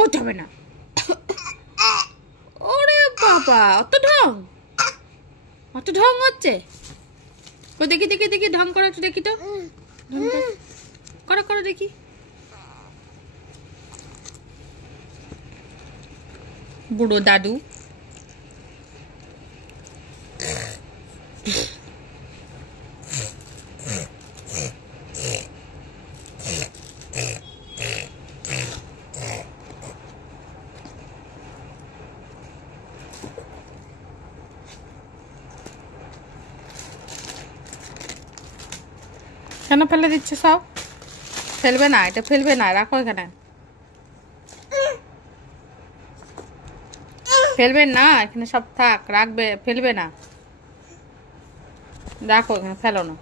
করতে হবে না। ওরে বাবা, অত ঢং হচ্ছে। দেখি দেখি দেখি ঢং করো একটু, দেখি তো করো করো দেখি। বুড়ো দাদু। কেন ফেলে দিচ্ছে সব? ফেলবে না, এটা ফেলবে না, রাখো এখানে। ফেলবেন না, এখানে সব থাক, রাখবে, ফেলবে না, রাখো এখানে, ফেলো না।